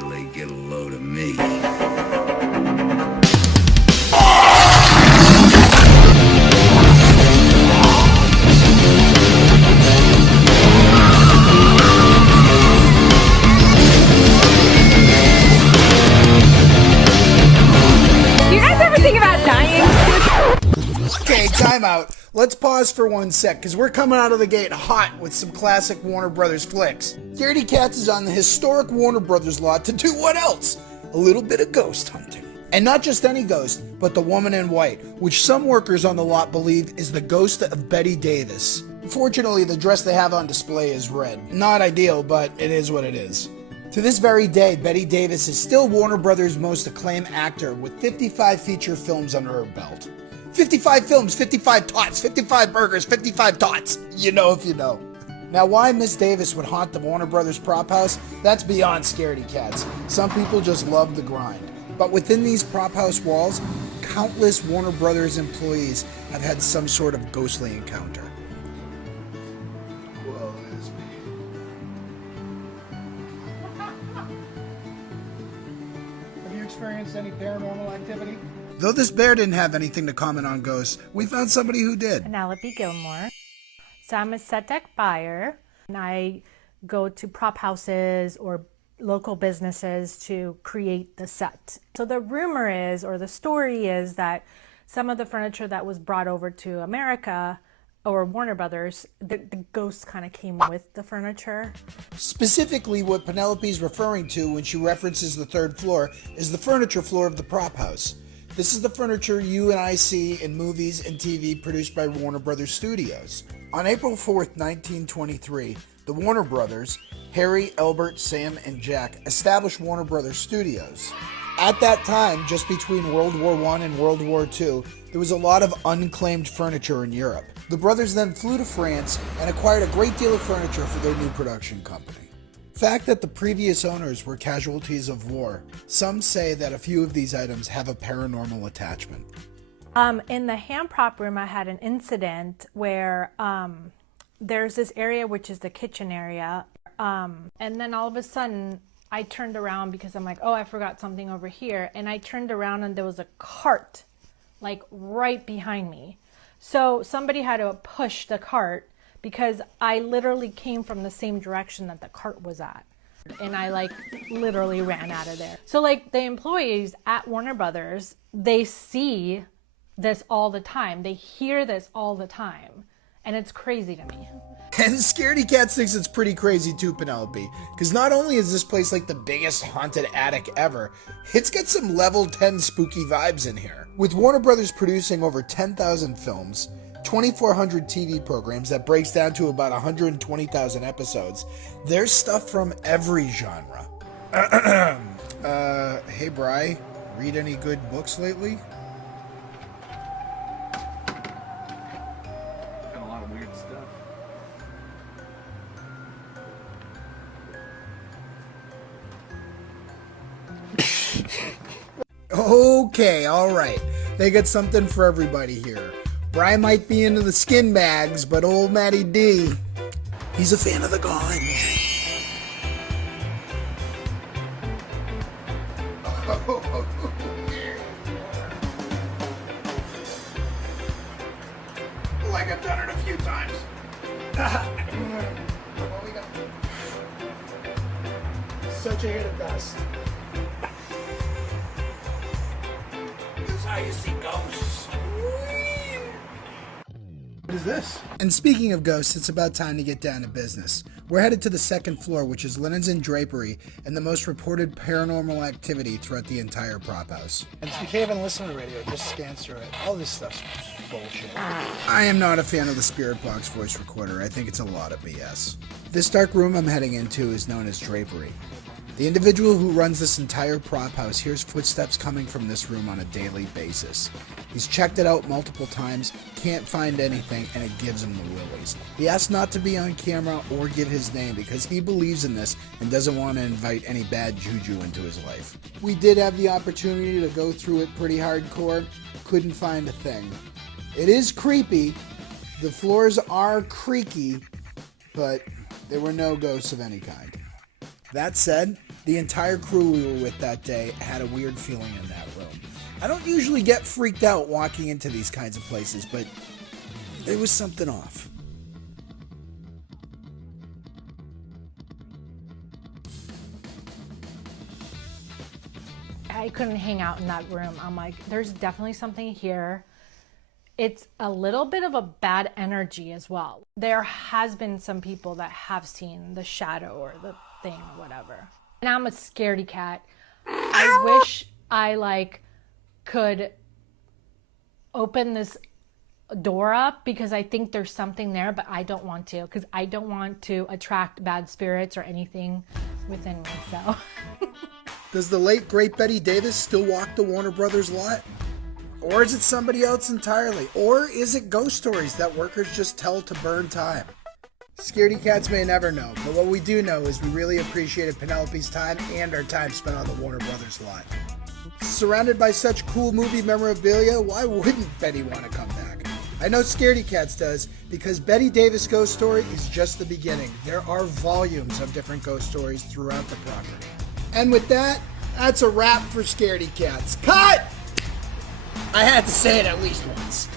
till they get a load of me. Okay, time out. Let's pause for one sec, because we're coming out of the gate hot with some classic Warner Brothers flicks. Scaredy Cats is on the historic Warner Brothers lot to do what else? A little bit of ghost hunting. And not just any ghost, but the woman in white, which some workers on the lot believe is the ghost of Bette Davis. Unfortunately, the dress they have on display is red. Not ideal, but it is what it is. To this very day, Bette Davis is still Warner Brothers' most acclaimed actor with 55 feature films under her belt. 55 films, 55 tots, 55 burgers, 55 tots. You know if you know. Now, why Miss Davis would haunt the Warner Brothers prop house, that's beyond Scaredy Cats. Some people just love the grind. But within these prop house walls, countless Warner Brothers employees have had some sort of ghostly encounter. Woe is me. Have you experienced any paranormal activity? Though this bear didn't have anything to comment on ghosts, we found somebody who did. Penelope Gilmore. So I'm a set deck buyer, and I go to prop houses or local businesses to create the set. So the rumor is, or the story is, that some of the furniture that was brought over to America or Warner Brothers, the ghosts kind of came with the furniture. Specifically, what Penelope's referring to when she references the third floor is the furniture floor of the prop house. This is the furniture you and I see in movies and TV produced by Warner Brothers Studios. On April 4th, 1923, the Warner Brothers, Harry, Albert, Sam, and Jack, established Warner Brothers Studios. At that time, just between World War I and World War II, there was a lot of unclaimed furniture in Europe. The brothers then flew to France and acquired a great deal of furniture for their new production company. The fact that the previous owners were casualties of war, some say that a few of these items have a paranormal attachment. In the hand prop room, I had an incident where there's this area which is the kitchen area, and then all of a sudden I turned around because I'm like, oh, I forgot something over here, and I turned around and there was a cart like right behind me. So somebody had to push the cart, because I literally came from the same direction that the cart was at. And I like literally ran out of there. So like the employees at Warner Brothers, they see this all the time. They hear this all the time. And it's crazy to me. And Scaredy Cats thinks it's pretty crazy too, Penelope. Because not only is this place like the biggest haunted attic ever, it's got some level 10 spooky vibes in here. With Warner Brothers producing over 10,000 films, 2,400 TV programs that breaks down to about 120,000 episodes, there's stuff from every genre. Hey Bri, read any good books lately? Got a lot of weird stuff. Okay, alright. They got something for everybody here. Bri might be into the skin bags, but old Matty D, he's a fan of the Gauge. Like I've done it a few times. Such a hit at best. This is how you see ghosts. What is this? And speaking of ghosts, it's about time to get down to business. We're headed to the second floor, which is linens and drapery, and the most reported paranormal activity throughout the entire prop house. And if you haven't listened to the radio, just scan through it. All this stuff's bullshit. I am not a fan of the Spirit Box voice recorder. I think it's a lot of BS. This dark room I'm heading into is known as drapery. The individual who runs this entire prop house hears footsteps coming from this room on a daily basis. He's checked it out multiple times, can't find anything, and it gives him the willies. He asks not to be on camera or give his name because he believes in this and doesn't want to invite any bad juju into his life. We did have the opportunity to go through it pretty hardcore, couldn't find a thing. It is creepy, the floors are creaky, but there were no ghosts of any kind. That said, the The entire crew we were with that day had a weird feeling in that room. I don't usually get freaked out walking into these kinds of places, but there was something off. I couldn't hang out in that room. I'm like, there's definitely something here. It's a little bit of a bad energy as well. There has been some people that have seen the shadow or the thing or whatever. And I'm a scaredy cat. I wish I could open this door up because I think there's something there, but I don't want to because I don't want to attract bad spirits or anything within me. So Does the late great Betty Davis still walk the Warner Brothers lot? Or is it somebody else entirely? Or is it ghost stories that workers just tell to burn time? Scaredy cats may never know, but what we do know is we really appreciated Penelope's time and our time spent on the Warner Brothers lot. Surrounded by such cool movie memorabilia, why wouldn't Betty want to come back? I know Scaredy Cats does, because Betty Davis' ghost story is just the beginning. There are volumes of different ghost stories throughout the property. And with that, that's a wrap for Scaredy Cats. Cut! I had to say it at least once.